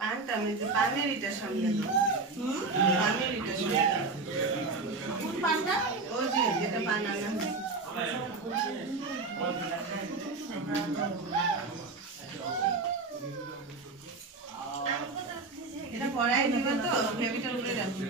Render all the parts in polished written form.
পানটা আমি যে পানের এটা সামনে দাও পানের এটা সামনে কোন পানটা ওই যে যেটা পান আনা এটা পড়াই দিবা তো বেবিটা উঠে যাবে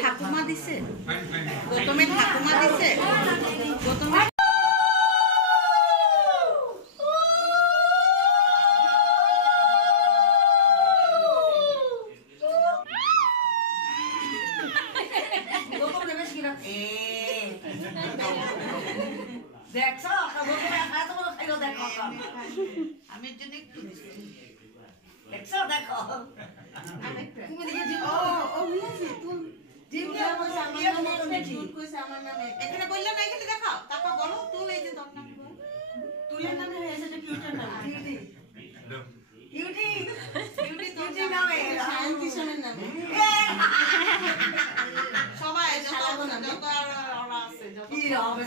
ঠাকুমা দিছে গৌতমের ঠাকুমা দিছে গৌতমের দেখছো আমি জন্য একটু দেখছো দেখো তুমি দেখে ও বুঝেছি তুমি এখানে বললাম এখানে দেখাও তারপর বলো তুল এই যে তোর নাম তুলের নাম হয়েছে যে কিউটের নাম কিউটি কিউটি কিউটি তোর নামে সায়েন্টিশনের নামে সবাই যত ওরা আছে যত কি হবে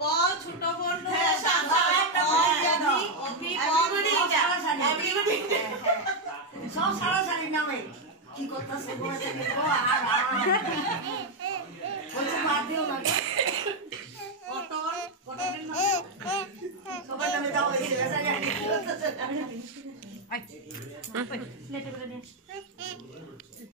বল ছোট বোন সব সারা সারি নামে কি করতেছে বলছে বাদ দিও না সবাই নামে যাও